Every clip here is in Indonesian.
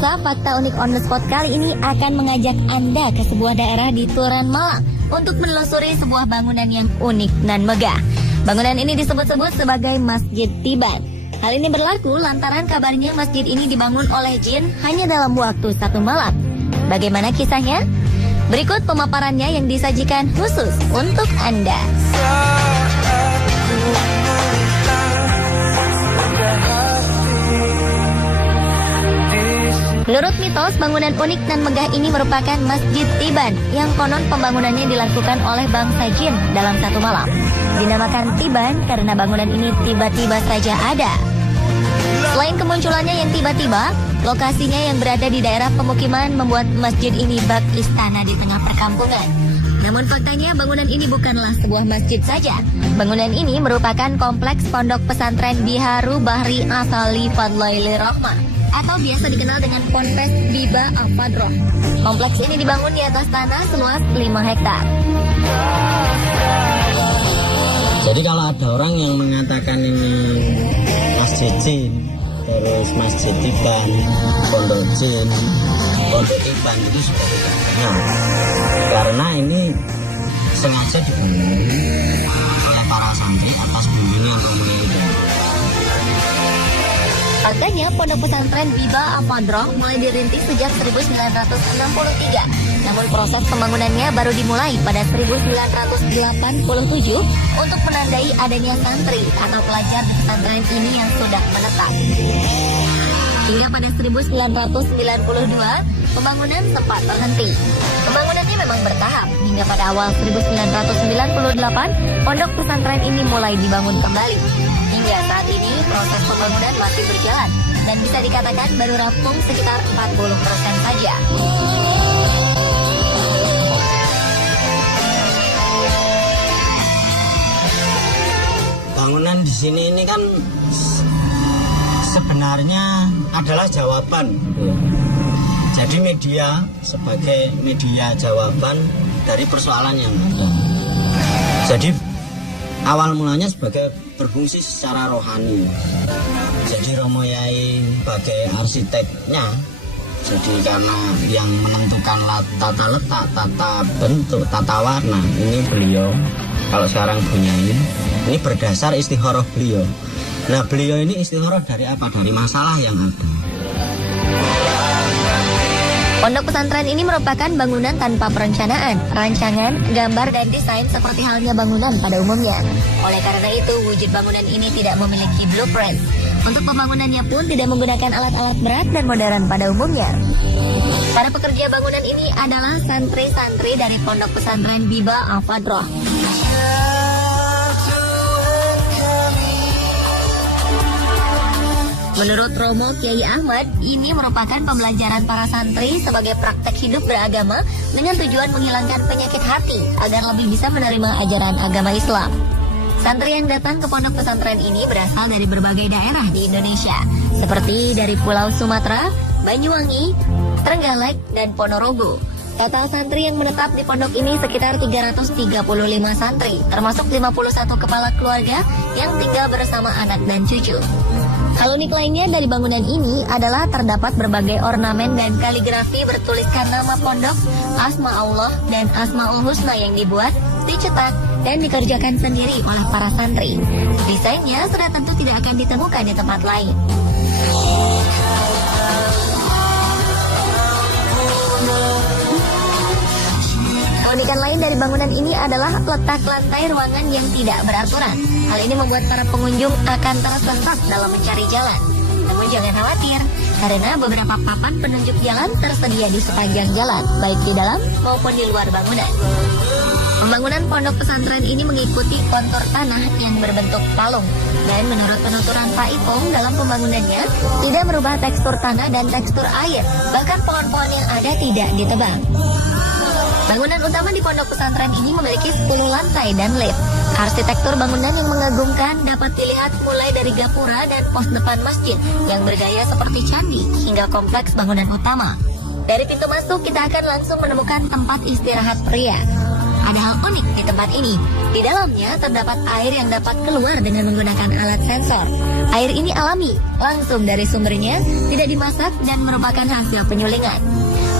pemirsa, fakta unik on the spot kali ini akan mengajak Anda ke sebuah daerah di Turan Malang untuk menelusuri sebuah bangunan yang unik dan megah. Bangunan ini disebut-sebut sebagai Masjid Tiban. Hal ini berlaku lantaran kabarnya masjid ini dibangun oleh jin hanya dalam waktu 1 malam. Bagaimana kisahnya? Berikut pemaparannya yang disajikan khusus untuk Anda. Menurut mitos, bangunan unik dan megah ini merupakan Masjid Tiban yang konon pembangunannya dilakukan oleh bangsa jin dalam 1 malam. Dinamakan Tiban karena bangunan ini tiba-tiba saja ada. Selain kemunculannya yang tiba-tiba, lokasinya yang berada di daerah pemukiman membuat masjid ini bak istana di tengah perkampungan. Namun faktanya bangunan ini bukanlah sebuah masjid saja. Bangunan ini merupakan kompleks pondok pesantren Biharu Bahri Asali Fadlaili Rahmah atau biasa dikenal dengan Ponpes Biba Al-Fadroh. Kompleks ini dibangun di atas tanah seluas 5 hektar. Jadi kalau ada orang yang mengatakan ini masjid jin, terus masjid Tiban, pondok jin, pondok Tiban, itu sudah tidak benar. Karena ini sengaja dibangun oleh para santri atas bimbingan Romo Hidayat. Faktanya, pondok pesantren Biba Al-Fadroh mulai dirintis sejak 1963. Namun proses pembangunannya baru dimulai pada 1987 untuk menandai adanya santri atau pelajar di pesantren ini yang sudah menetap. Hingga pada 1992, pembangunan sempat berhenti. Pembangunannya memang bertahap, hingga pada awal 1998, pondok pesantren ini mulai dibangun kembali. Hingga saat ini, proses pembangunan masih berjalan dan bisa dikatakan baru rampung sekitar 40% saja. Bangunan di sini ini kan sebenarnya adalah jawaban. Jadi media sebagai media jawaban dari persoalan yang ada. Jadi awal mulanya sebagai berfungsi secara rohani. Jadi Romo Yai sebagai arsiteknya. Jadi karena yang menentukan tata letak, tata bentuk, tata warna, ini beliau. Kalau sekarang punya ini berdasar istikharah beliau. Nah, beliau ini istikharah dari apa? Dari masalah yang ada. Pondok pesantren ini merupakan bangunan tanpa perencanaan, rancangan, gambar, dan desain seperti halnya bangunan pada umumnya. Oleh karena itu, wujud bangunan ini tidak memiliki blueprint. Untuk pembangunannya pun tidak menggunakan alat-alat berat dan modern pada umumnya. Para pekerja bangunan ini adalah santri-santri dari Pondok Pesantren Biba Al-Fadroh. Menurut Romo Kiai Ahmad, ini merupakan pembelajaran para santri sebagai praktek hidup beragama dengan tujuan menghilangkan penyakit hati agar lebih bisa menerima ajaran agama Islam. Santri yang datang ke pondok pesantren ini berasal dari berbagai daerah di Indonesia, seperti dari Pulau Sumatera, Banyuwangi, Trenggalek, dan Ponorogo. Total santri yang menetap di pondok ini sekitar 335 santri, termasuk 51 kepala keluarga yang tinggal bersama anak dan cucu. Hal unik lainnya dari bangunan ini adalah terdapat berbagai ornamen dan kaligrafi bertuliskan nama pondok, Asma Allah, dan Asmaul Husna yang dibuat, dicetak, dan dikerjakan sendiri oleh para santri. Desainnya sudah tentu tidak akan ditemukan di tempat lain. Keunikan lain dari bangunan ini adalah letak lantai ruangan yang tidak beraturan. Hal ini membuat para pengunjung akan tersesat dalam mencari jalan. Namun jangan khawatir, karena beberapa papan penunjuk jalan tersedia di sepanjang jalan, baik di dalam maupun di luar bangunan. Pembangunan pondok pesantren ini mengikuti kontur tanah yang berbentuk palung. Dan menurut penuturan Pak Ipong dalam pembangunannya, tidak merubah tekstur tanah dan tekstur air. Bahkan pohon-pohon yang ada tidak ditebang. Bangunan utama di pondok pesantren ini memiliki 10 lantai dan lift. Arsitektur bangunan yang mengagumkan dapat dilihat mulai dari gapura dan pos depan masjid yang bergaya seperti candi hingga kompleks bangunan utama. Dari pintu masuk kita akan langsung menemukan tempat istirahat pria. Ada hal unik di tempat ini. Di dalamnya terdapat air yang dapat keluar dengan menggunakan alat sensor. Air ini alami, langsung dari sumbernya, tidak dimasak dan merupakan hasil penyulingan.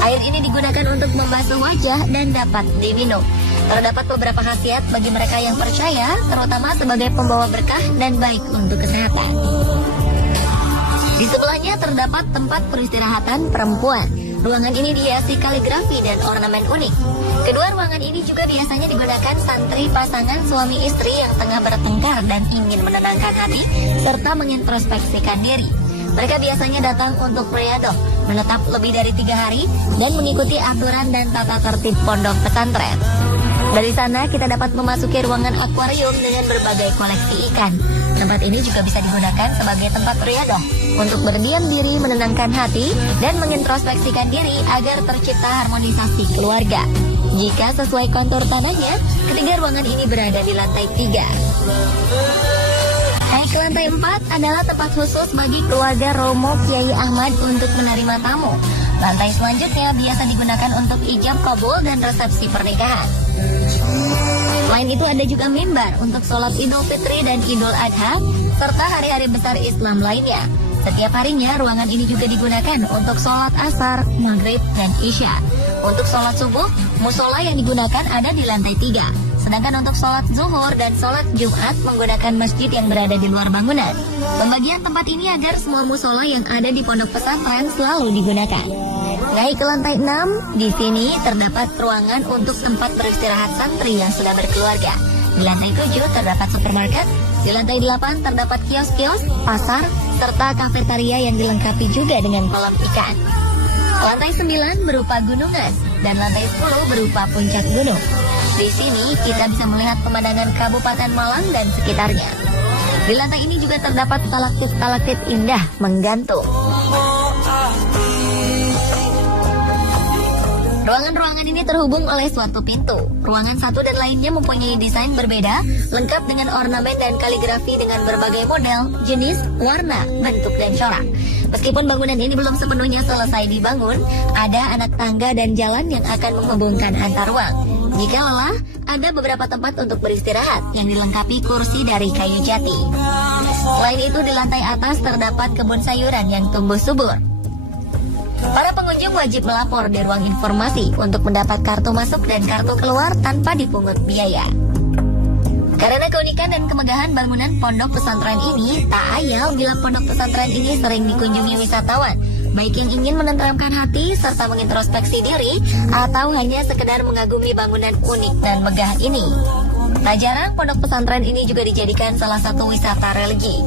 Air ini digunakan untuk membasuh wajah dan dapat diminum. Terdapat beberapa khasiat bagi mereka yang percaya, terutama sebagai pembawa berkah dan baik untuk kesehatan. Di sebelahnya terdapat tempat peristirahatan perempuan. Ruangan ini dihiasi kaligrafi dan ornamen unik. Kedua ruangan ini juga biasanya digunakan santri pasangan suami istri yang tengah bertengkar dan ingin menenangkan hati serta mengintrospeksikan diri. Mereka biasanya datang untuk riyadah, menetap lebih dari 3 hari dan mengikuti aturan dan tata tertib pondok pesantren. Dari sana kita dapat memasuki ruangan akuarium dengan berbagai koleksi ikan. Tempat ini juga bisa digunakan sebagai tempat riyadah untuk berdiam diri, menenangkan hati, dan mengintrospeksikan diri agar tercipta harmonisasi keluarga. Jika sesuai kontur tanahnya, ketiga ruangan ini berada di lantai 3. Naik ke lantai 4 adalah tempat khusus bagi keluarga Romo Kiai Ahmad untuk menerima tamu. Lantai selanjutnya biasa digunakan untuk ijab kabul dan resepsi pernikahan. Selain itu ada juga mimbar untuk sholat Idul Fitri dan Idul Adha, serta hari-hari besar Islam lainnya. Setiap harinya ruangan ini juga digunakan untuk sholat asar, maghrib, dan isya. Untuk sholat subuh, musola yang digunakan ada di lantai 3. Sedangkan untuk sholat zuhur dan sholat Jumat menggunakan masjid yang berada di luar bangunan. Pembagian tempat ini agar semua musola yang ada di pondok pesantren selalu digunakan. Naik ke lantai 6, di sini terdapat ruangan untuk tempat beristirahat santri yang sudah berkeluarga. Di lantai 7 terdapat supermarket, di lantai 8 terdapat kios-kios, pasar, serta kafetaria yang dilengkapi juga dengan kolam ikan. Lantai 9 berupa gunung es, dan lantai 10 berupa puncak gunung. Di sini kita bisa melihat pemandangan Kabupaten Malang dan sekitarnya. Di lantai ini juga terdapat stalaktit-stalaktit indah menggantung. Ruangan-ruangan ini terhubung oleh suatu pintu. Ruangan satu dan lainnya mempunyai desain berbeda, lengkap dengan ornamen dan kaligrafi dengan berbagai model, jenis, warna, bentuk, dan corak. Meskipun bangunan ini belum sepenuhnya selesai dibangun, ada anak tangga dan jalan yang akan menghubungkan antar ruang. Jika lelah, ada beberapa tempat untuk beristirahat yang dilengkapi kursi dari kayu jati. Selain itu, di lantai atas terdapat kebun sayuran yang tumbuh subur. Para pengunjung wajib melapor di ruang informasi untuk mendapat kartu masuk dan kartu keluar tanpa dipungut biaya. Karena keunikan dan kemegahan bangunan pondok pesantren ini, tak ayal bila pondok pesantren ini sering dikunjungi wisatawan, baik yang ingin menenteramkan hati serta mengintrospeksi diri, atau hanya sekedar mengagumi bangunan unik dan megah ini. Tak jarang pondok pesantren ini juga dijadikan salah satu wisata religi.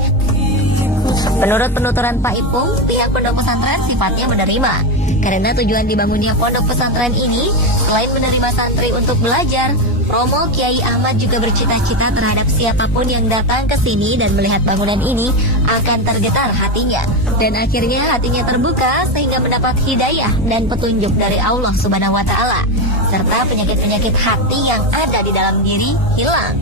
Menurut penuturan Pak Ipung, pihak pondok pesantren sifatnya menerima. Karena tujuan dibangunnya pondok pesantren ini, selain menerima santri untuk belajar, Romo Kiai Ahmad juga bercita-cita terhadap siapapun yang datang ke sini dan melihat bangunan ini akan tergetar hatinya. Dan akhirnya hatinya terbuka sehingga mendapat hidayah dan petunjuk dari Allah Subhanahu wa Ta'ala. Serta penyakit-penyakit hati yang ada di dalam diri hilang.